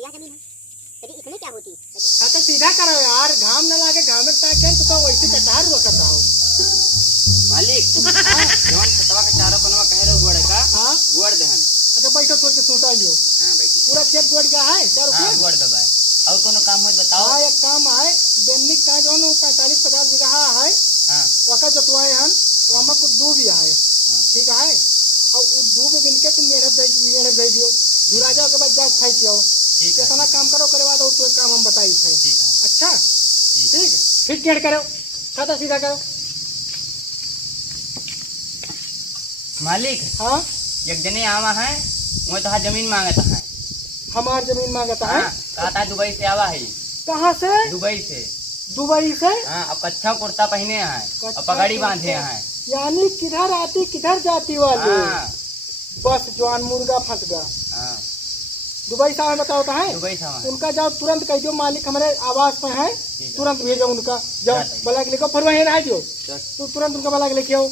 यह जमीन है तभी इसमें क्या होती। हाँ तो सीधा करो यार, घाम न लागे, घाम में टाके तो वैसे कटार हुआ करता हो मालिक। जवन खतवा के चारों कनवा कह रहे हो गोड़ का। हाँ गोड़ देहन। अच्छा बैठो थोड़ के सूटा लियो। हां बैठी। पूरा खेत गोड़ गया है चारों हां खेत गोड़ दबाए। और कोनो काम हो बताओ। हाँ एक काम है, बेन्नी का जो 45-50 बीघा है। हां वका जोतवाए हन वहां कुछ दूब भी है। ठीक है, और वो दूब बिन के तुम मेढ़ दे दियो, झुरा जाओ के बाद जाग खाई पियो। ठीक है। कितना काम करो करे बाद और कोई काम हम बताई थे। ठीक है। अच्छा ठीक, फिर टेढ़ करो, सादा सीधा करो। मालिक हाँ एक जने आवा है, वो तो जमीन मांगता है। हमार जमीन मांगता है। कहा था दुबई से आवा है। कहाँ से? दुबई से। दुबई से? हाँ, अब कच्छा कुर्ता पहने हैं और पगड़ी बांधे हैं। यानी किधर आती किधर जाती वाले। हाँ। बस जवान मुर्गा फंस गया। हाँ। दुबई साहब बताओ तो है। दुबई से उनका जाओ तुरंत कह दो मालिक हमारे आवास पे है, तुरंत भेजो उनका। जाओ बला के लेके फिर वहीं रह दो, तो तुरंत उनका बला के लेके आओ।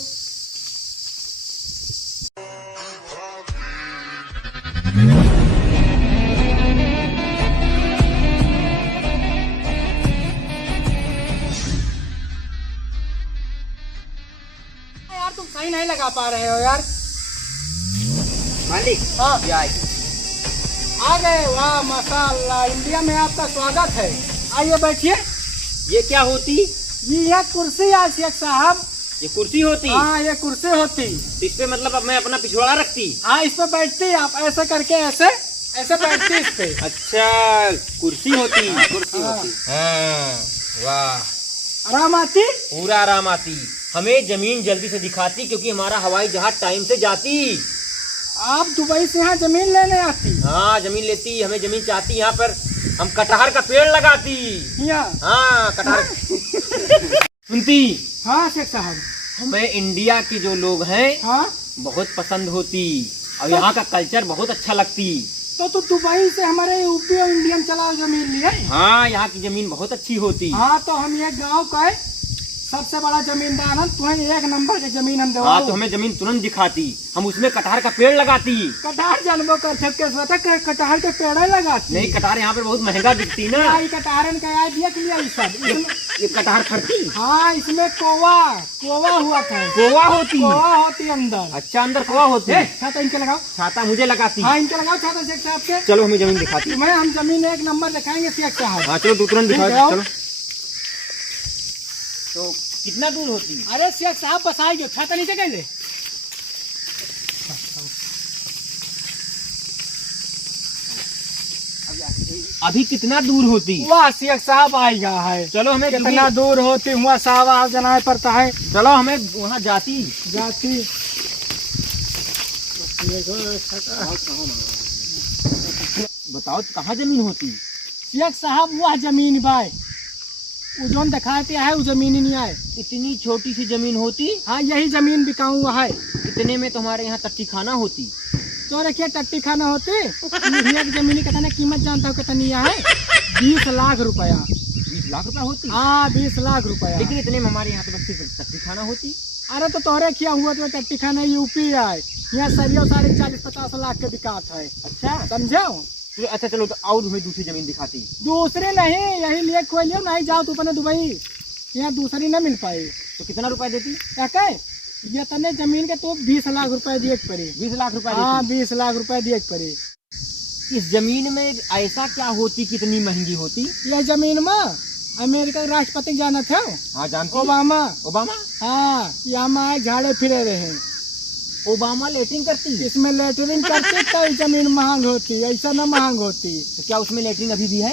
यार तुम सही नहीं लगा पा रहे हो यार। मालिक हाँ क्या है? आ गए, वाह माशाअल्लाह, इंडिया में आपका स्वागत है। आइए बैठिए। ये क्या होती? ये कुर्सी है शेख साहब। ये कुर्सी होती? हाँ ये कुर्सी होती। इस पे मतलब अब मैं अपना पिछवाड़ा रखती? हाँ इस पे बैठती आप, ऐसे करके ऐसे ऐसे बैठती इस पे। अच्छा कुर्सी होती। कुर्सी हाँ। होती। हाँ वाह, आराम आती। पूरा आराम आती। हमें जमीन जल्दी से दिखाती क्योंकि हमारा हवाई जहाज टाइम से जाती। आप दुबई से यहाँ जमीन लेने आती? हाँ जमीन लेती, हमें जमीन चाहती। यहाँ पर हम कटहर का पेड़ लगाती। यहाँ? हाँ कटहर सुनती। हाँ शेख साहब, हमें इंडिया के जो लोग हैं हाँ बहुत पसंद होती और यहाँ का कल्चर बहुत अच्छा लगती। तो दुबई से हमारे यूपी और इंडियन चलाओ जमीन लिए। हाँ यहाँ की जमीन बहुत अच्छी होती। हाँ तो हम ये गांव का सबसे बड़ा जमींदार है, तुम्हें एक नंबर की जमीन हम हाँ तो हमें जमीन तुरंत दिखाती, हम उसमें कटहर का पेड़ लगाती। कटहर जानबो कर कटहर के पेड़ लगाती। नहीं कटहर यहाँ पर बहुत महंगा बिकती ना। कटहर का याद लिया ये सब। ये कटहर फरती। हाँ इसमें कोवा हुआ था। कोवा होती? कोवा होती अंदर। अच्छा अंदर कोवा होती। छाता इनके लगाओ। छाता मुझे लगाती। हाँ इनके लगाओ छाता शेख साहब के। चलो हमें जमीन दिखाती। तुम्हें हम जमीन एक नंबर दिखाएंगे शेख साहब। हाँ चलो तुरंत दिखा जाओ। चलो। तो कितना दूर होती? अरे शेख साहब बस आइए, छाता नीचे कैसे। अभी कितना दूर होती? वाह शेख साहब आएगा है। चलो हमें कितना दूर होती हुआ साहब आप जाना पड़ता है। चलो हमें वहाँ जाती। बताओ कहाँ जमीन होती? शेख साहब वह जमीन बाय वो जोन दिखाते है वो जमीन ही नहीं आए। इतनी छोटी सी जमीन होती? हाँ यही जमीन बिकाऊ हुआ है। इतने में तुम्हारे यहाँ टट्टी खाना होती। तो रखिए टट्टी खाना होती। जमीन कितना कीमत जानता हो कितनी है? 20 लाख रुपया। 20 लाख रुपया होती? हाँ 20 लाख रुपया। लेकिन इतने में हमारे यहाँ तो बस टट्टी खाना होती। अरे तो तोहरे किया हुआ तो टट्टी खाना यूपी है, यहाँ सरियो 40-50 लाख के बिकात है। अच्छा समझो। अच्छा चलो तो और हमें दूसरी जमीन दिखाती। दूसरे नहीं, यही लिए खोल लियो, नहीं जाओ तो अपने दुबई, यहाँ दूसरी न मिल पाई। तो कितना रुपया देती? क्या ये तने जमीन के तो 20 लाख रुपए दिए पड़े। 20 लाख रुपया? हाँ 20 लाख रुपए दिए पड़े। इस जमीन में ऐसा क्या होती कितनी महंगी होती? यह जमीन में अमेरिका के राष्ट्रपति जाना था। हाँ जानती। ओबामा। ओबामा? हाँ यहाँ झाड़े फिरे रहे। ओबामा लेटरिंग करती? इसमें लेटरिंग करती तो जमीन महंग होती, ऐसा न महंग होती। तो क्या उसमें लेटरिंग अभी भी है?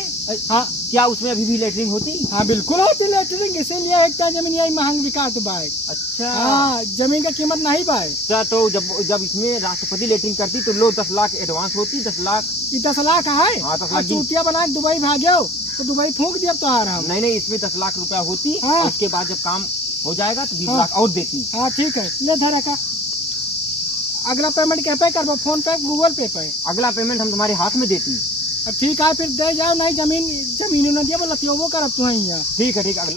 हाँ क्या उसमें अभी भी लेटरिंग होती? हाँ बिल्कुल होती लेटरिंग, इसीलिए एक जमीन यही महंग बिका तो बाय। अच्छा हाँ जमीन का कीमत नहीं बाय। तो जब इसमें राष्ट्रपति लेटरिंग करती तो लो 10 लाख एडवांस होती। 10 लाख? ये 10 लाख है। हाँ 10 लाख। चूतिया बना के दुबई भागे तो दुबई फूंक दिया तो हम। नहीं इसमें 10 लाख रुपया होती। हाँ। उसके बाद जब काम हो जाएगा तो 20 हाँ। लाख और देती। हाँ ठीक है, ले धरा का अगला पेमेंट क्या पे करबो, फोन पे गूगल पे पे? अगला पेमेंट हम तुम्हारे हाथ में देती। अब ठीक है फिर दे जाओ, नहीं जमीन न दिया बोला वो करब तू यहाँ। ठीक है अगला